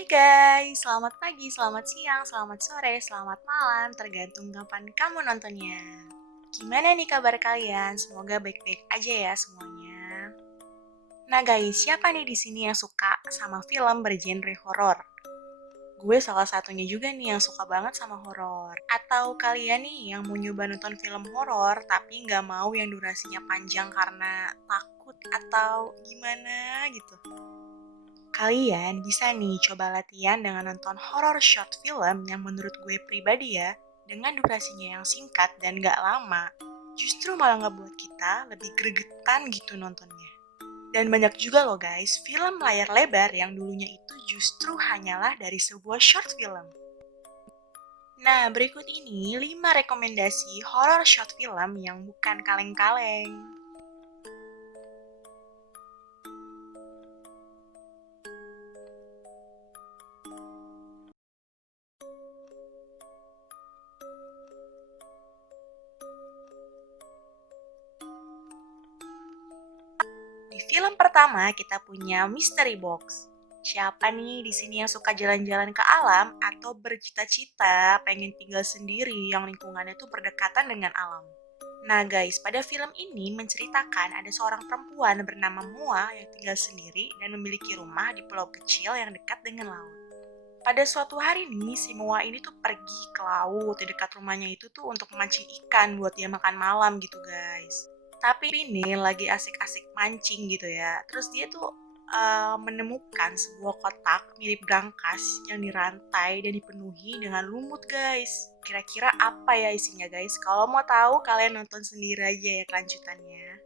Hai guys, selamat pagi, selamat siang, selamat sore, selamat malam, tergantung kapan kamu nontonnya. Gimana nih kabar kalian? Semoga baik-baik aja ya semuanya. Nah guys, siapa nih di sini yang suka sama film bergenre horor? Gue salah satunya juga nih yang suka banget sama horor. Atau kalian nih yang mau nyoba nonton film horor tapi nggak mau yang durasinya panjang karena takut atau gimana gitu? Kalian bisa nih coba latihan dengan nonton horror short film yang menurut gue pribadi ya, dengan durasinya yang singkat dan gak lama, justru malah ngebuat kita lebih gregetan gitu nontonnya. Dan banyak juga loh guys, film layar lebar yang dulunya itu justru hanyalah dari sebuah short film. Nah, berikut ini 5 rekomendasi horror short film yang bukan kaleng-kaleng. Di film pertama kita punya Mystery Box. Siapa nih di sini yang suka jalan-jalan ke alam atau bercita-cita pengen tinggal sendiri yang lingkungannya tuh berdekatan dengan alam? Nah guys, pada film ini menceritakan ada seorang perempuan bernama Mua yang tinggal sendiri dan memiliki rumah di pulau kecil yang dekat dengan laut. Pada suatu hari nih, si Mua ini tuh pergi ke laut di dekat rumahnya itu tuh untuk memancing ikan buat dia makan malam gitu guys. Tapi ini lagi asik-asik mancing gitu ya. Terus dia tuh menemukan sebuah kotak mirip brankas yang dirantai dan dipenuhi dengan lumut guys. Kira-kira apa ya isinya guys? Kalau mau tahu kalian nonton sendiri aja ya kelanjutannya.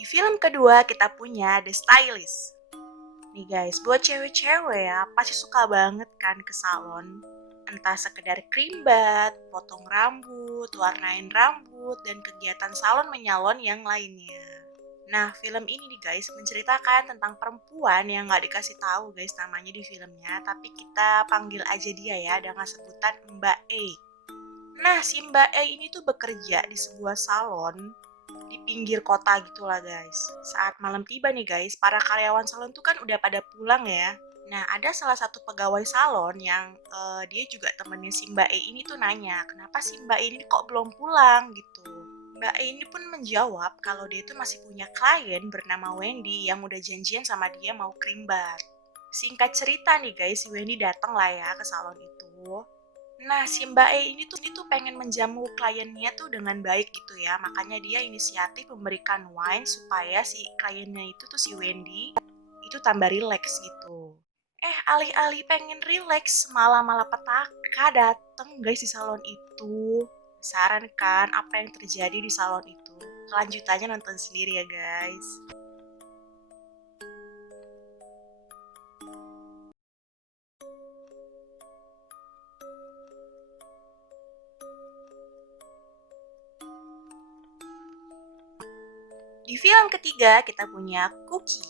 Di film kedua kita punya The Stylist. Nih guys, buat cewek-cewek ya, pasti suka banget kan ke salon. Entah sekedar krimbat, potong rambut, warnain rambut, dan kegiatan salon menyalon yang lainnya. Nah, film ini nih guys menceritakan tentang perempuan yang nggak dikasih tahu guys namanya di filmnya, tapi kita panggil aja dia ya dengan sebutan Mbak E. Nah, si Mbak E ini tuh bekerja di sebuah salon di pinggir kota gitulah guys. Saat malam tiba nih guys, para karyawan salon tuh kan udah pada pulang ya. Nah, ada salah satu pegawai salon yang dia juga temennya si Mbak E ini tuh nanya, kenapa si Mbak E ini kok belum pulang gitu. Mbak E ini pun menjawab kalau dia tuh masih punya klien bernama Wendy yang udah janjian sama dia mau krimbat. Singkat cerita nih guys, si Wendy datang lah ya ke salon itu. Nah, si Mbak E ini tuh pengen menjamu kliennya tuh dengan baik gitu ya. Makanya dia inisiatif memberikan wine supaya si kliennya itu tuh si Wendy itu tambah rileks gitu. Alih-alih pengen rileks, malah malah petaka dateng guys di salon itu. Saran kan apa yang terjadi di salon itu? Kelanjutannya nonton sendiri ya guys. Di film ketiga kita punya Cookie.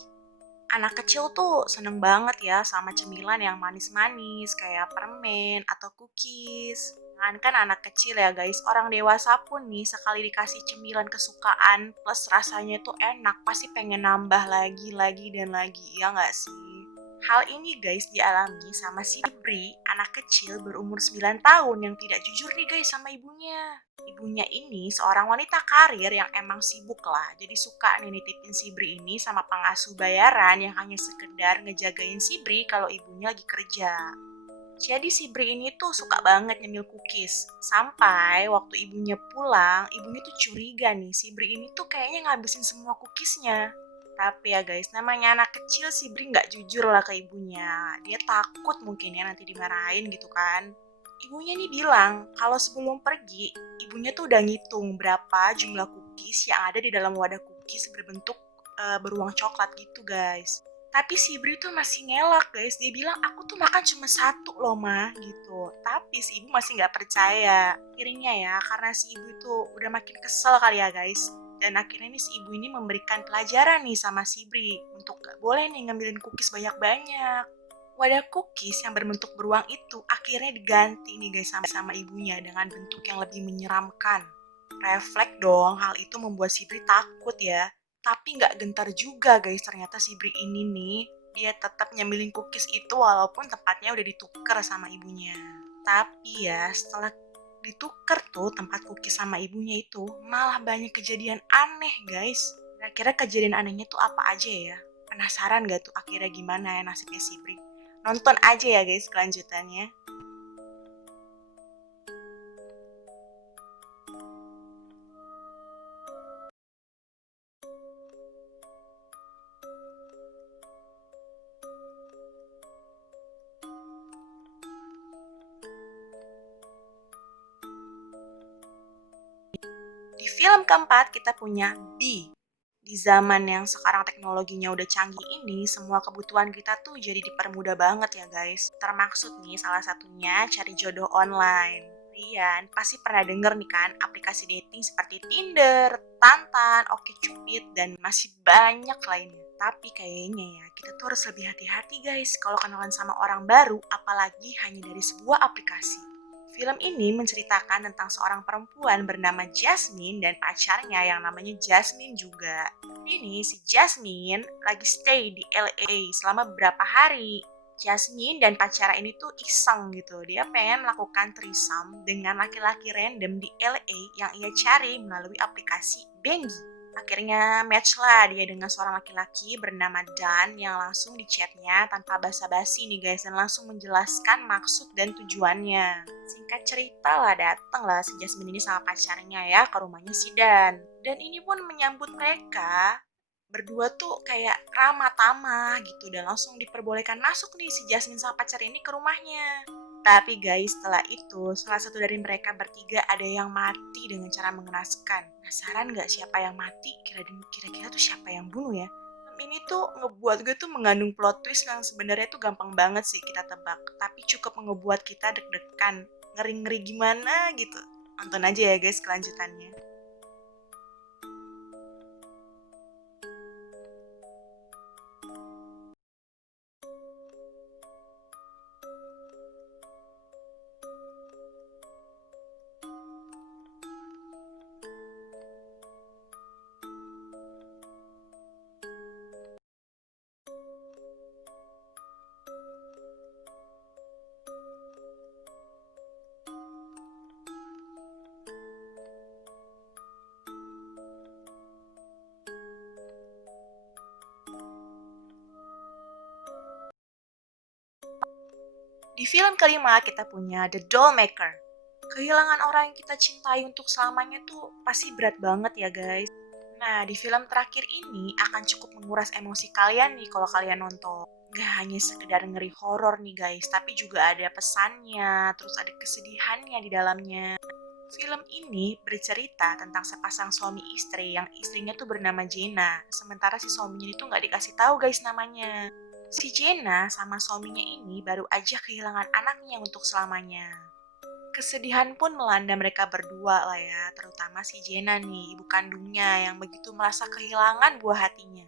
Anak kecil tuh seneng banget ya sama cemilan yang manis-manis kayak permen atau cookies. Kan anak kecil ya guys, orang dewasa pun nih sekali dikasih cemilan kesukaan plus rasanya tuh enak, pasti pengen nambah lagi dan lagi, ya nggak sih? Hal ini guys dialami sama si Bri, anak kecil berumur 9 tahun yang tidak jujur nih guys sama ibunya. Ibunya ini seorang wanita karir yang emang sibuk lah, jadi suka nih nitipin si Bri ini sama pengasuh bayaran yang hanya sekedar ngejagain si Bri kalau ibunya lagi kerja. Jadi si Bri ini tuh suka banget nyemil cookies. Sampai waktu ibunya pulang, ibunya tuh curiga nih si Bri ini tuh kayaknya ngabisin semua cookiesnya. Tapi ya guys, namanya anak kecil si Bri nggak jujur lah ke ibunya. Dia takut mungkin ya nanti dimarahin gitu kan. Ibunya nih bilang kalau sebelum pergi, ibunya tuh udah ngitung berapa jumlah cookies yang ada di dalam wadah cookies berbentuk beruang coklat gitu guys. Tapi si Bri tuh masih ngelak guys, dia bilang aku tuh makan cuma satu loh mah gitu. Tapi si ibu masih nggak percaya. Akhirnya ya karena si ibu itu udah makin kesel kali ya guys. Dan akhirnya nih si ibu ini memberikan pelajaran nih sama si Bri untuk gak boleh nih ngambilin cookies banyak-banyak. Wadah cookies yang berbentuk beruang itu akhirnya diganti nih guys sama ibunya dengan bentuk yang lebih menyeramkan. Refleks dong, hal itu membuat si Bri takut ya. Tapi nggak gentar juga guys, ternyata si Bri ini nih, dia tetap nyemilin cookies itu walaupun tempatnya udah ditukar sama ibunya. Tapi ya, setelah ditukar tuh tempat cookies sama ibunya itu, malah banyak kejadian aneh guys. Kira-kira kejadian anehnya tuh apa aja ya? Penasaran gak tuh akhirnya gimana ya nasibnya si Bri? Nonton aja ya guys kelanjutannya. Di film keempat kita punya B. Di zaman yang sekarang teknologinya udah canggih ini, semua kebutuhan kita tuh jadi dipermudah banget ya guys. Termaksud nih salah satunya cari jodoh online. Kalian pasti pernah denger nih kan aplikasi dating seperti Tinder, Tantan, OkCupid, dan masih banyak lainnya. Tapi kayaknya ya kita tuh harus lebih hati-hati guys kalau kenalan sama orang baru, apalagi hanya dari sebuah aplikasi. Film ini menceritakan tentang seorang perempuan bernama Jasmine dan pacarnya yang namanya Jasmine juga. Ini si Jasmine lagi stay di LA selama beberapa hari. Jasmine dan pacarnya ini tuh iseng gitu. Dia pengen melakukan threesome dengan laki-laki random di LA yang ia cari melalui aplikasi Bengi. Akhirnya match lah dia dengan seorang laki-laki bernama Dan yang langsung di chatnya tanpa basa-basi nih guys dan langsung menjelaskan maksud dan tujuannya. Singkat cerita lah datang lah si Jasmine ini sama pacarnya ya ke rumahnya si Dan. Dan ini pun menyambut mereka berdua tuh kayak ramah tamah gitu dan langsung diperbolehkan masuk nih si Jasmine sama pacar ini ke rumahnya. Tapi guys, setelah itu, salah satu dari mereka bertiga ada yang mati dengan cara mengenaskan. Penasaran nggak siapa yang mati? Kira-kira tuh siapa yang bunuh ya? Ini tuh ngebuat gue tuh mengandung plot twist yang sebenarnya tuh gampang banget sih kita tebak. Tapi cukup ngebuat kita deg-degan, ngeri-ngeri gimana gitu. Nonton aja ya guys kelanjutannya. Di film kelima kita punya The Dollmaker. Kehilangan orang yang kita cintai untuk selamanya tuh pasti berat banget ya guys. Nah, di film terakhir ini akan cukup menguras emosi kalian nih kalau kalian nonton. Gak hanya sekedar ngeri horor nih guys, tapi juga ada pesannya, terus ada kesedihannya di dalamnya. Film ini bercerita tentang sepasang suami istri yang istrinya tuh bernama Jenna, sementara si suaminya itu nggak dikasih tahu guys namanya. Si Jenna sama suaminya ini baru aja kehilangan anaknya untuk selamanya. Kesedihan pun melanda mereka berdua lah ya, terutama si Jenna nih, ibu kandungnya yang begitu merasa kehilangan buah hatinya.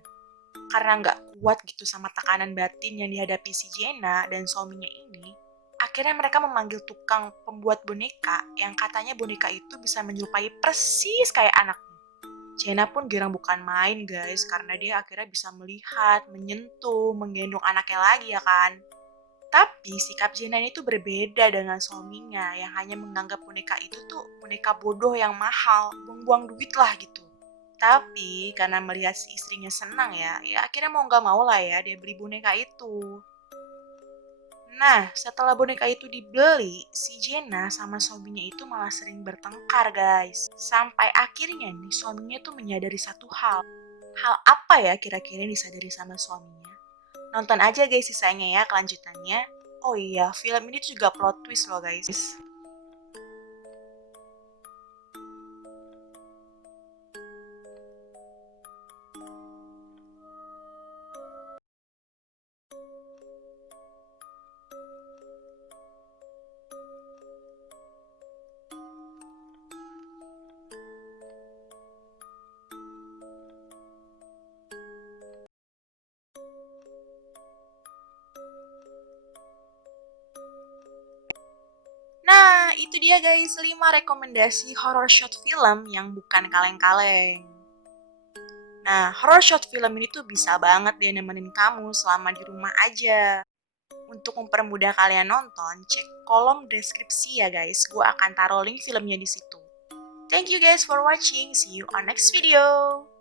Karena nggak kuat gitu sama tekanan batin yang dihadapi si Jenna dan suaminya ini, akhirnya mereka memanggil tukang pembuat boneka yang katanya boneka itu bisa menyerupai persis kayak anaknya. Jenna pun girang bukan main guys, karena dia akhirnya bisa melihat, menyentuh, menggendong anaknya lagi ya kan. Tapi sikap Jenna ini tuh berbeda dengan suaminya yang hanya menganggap boneka itu tuh boneka bodoh yang mahal, buang-buang duit lah gitu. Tapi karena melihat si istrinya senang ya akhirnya mau nggak mau lah ya dia beli boneka itu. Nah, setelah boneka itu dibeli, si Jenna sama suaminya itu malah sering bertengkar guys. Sampai akhirnya nih suaminya tuh menyadari satu hal. Hal apa ya kira-kira yang disadari sama suaminya? Nonton aja guys sisanya ya kelanjutannya. Oh iya, film ini juga plot twist loh guys. itu dia guys, 5 rekomendasi horror short film yang bukan kaleng-kaleng. Nah, horror short film ini tuh bisa banget dia nemenin kamu selama di rumah aja. Untuk mempermudah kalian nonton, cek kolom deskripsi ya guys. Gue akan taruh link filmnya di situ. Thank you guys for watching. See you on next video.